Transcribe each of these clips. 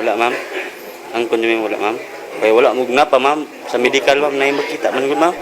Wala ma'am. Ang kunyumi wala ma'am. Kaya wala mo na pa ma'am. Sa medical ma'am na makita man gud ma'am.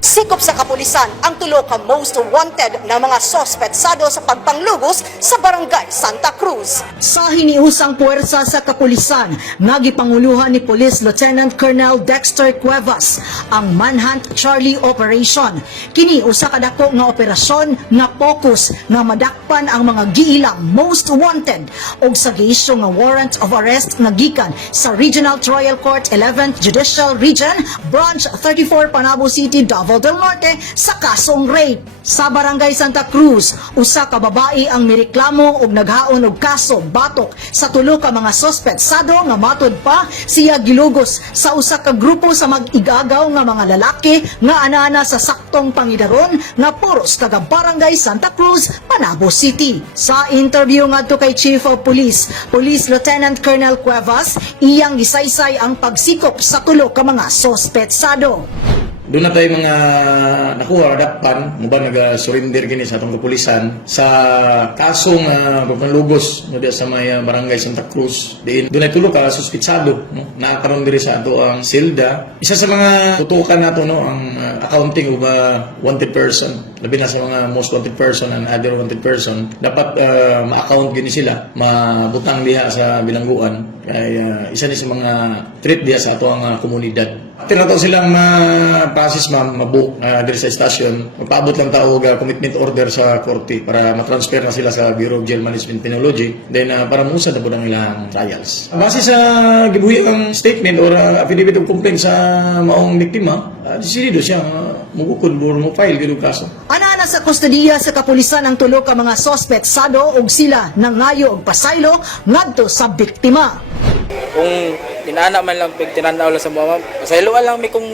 Sikop sa kapulisan ang tulo ka most wanted na mga sospetsado sa pagpanglugos sa Barangay Santa Cruz. Sa hiniusang puwersa sa kapulisan, nagipanguluhan ni Police Lieutenant Colonel Dexter Cuevas ang Manhunt Charlie Operation. Kini usa ka dako nga operasyon nga focus nga madakpan ang mga giilang most wanted og sa giisyu nga warrant of arrest nga gikan sa Regional Trial Court 11th Judicial Region, Branch 34 Panabo City, Davao del Norte sa kasong rape. Sa Barangay Santa Cruz, usa ka babae ang mireklamo og naghaon og kaso batok sa tulo ka mga sospetsado nga matud pa siya gilugos sa usa ka grupo sa mag-igagaw nga mga lalaki nga anana sa saktong pangidaron nga puros taga Barangay Santa Cruz, Panabo City. Sa interview ngadto kay Chief of Police, Police Lieutenant Colonel Cuevas, iyang gisaysay ang pagsikop sa tulo ka mga sospetsado. Doon na tayo mga nakuha, dakpan, mo ba nag-surrender gini sa atong kapulisan sa kasong pagpanlugos no, sa may Barangay Santa Cruz. Doon ay tulo ka suspitsado, no? Nakakaroon diri sa ato ang silda. Isa sa mga tutukan nato no, ang accounting of wanted person. Labi na sa mga most wanted person and other wanted person. Dapat ma-account gini sila, mabutang diha sa bilangguan. Kaya isa ni sa mga treat diha sa ato ang komunidad. Tinataw silang ma-process ma'am, mabook diri sa stasyon. Magpaabot lang tao og commitment order sa korte para ma-transfer na sila sa Bureau of Jail Management Penology. Then para musad na po ang ilang trials. Base sa gibuhi ang statement or affidavit of complaint sa maong biktima, desidido siya mugukod mo file gid kaso. Anana sa kustodiya sa kapulisan ang tulo ka mga sospetsado ug sila nangayo og pasaylo ngadto sa biktima. Kung tinana man lang pag tinanaw lang sa mo, ma'am. Pasayloan lang mi kung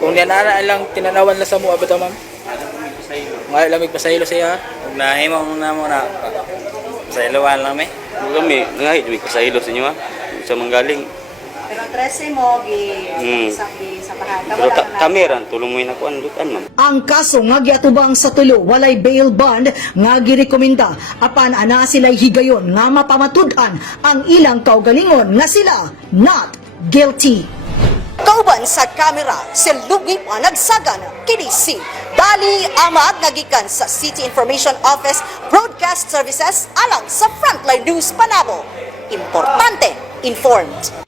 tinana lang tinanawan lang sa mo abato ma'am. Ngayon lang mig pasaylo siya. Kung nahimo na mo na pasayloan lang mi. Kami ngahi di pasaylo sa inyo ha. Sa manggaling. Pero 13 mo sa bahay. Pero kami ran tulong mo na kuan lutan ma'am. Ang kaso nga giatubang sa tulo walay bail bond nga girekomenda apan ana sila'y higayon nga mapamatud-an ang ilang kaugalingon nga sila not guilty. Kauban sa kamera, si Lugi Panagsagan, kini si Dali Amad nagikan sa City Information Office Broadcast Services alang sa Frontline News Panabo. Importante, informed.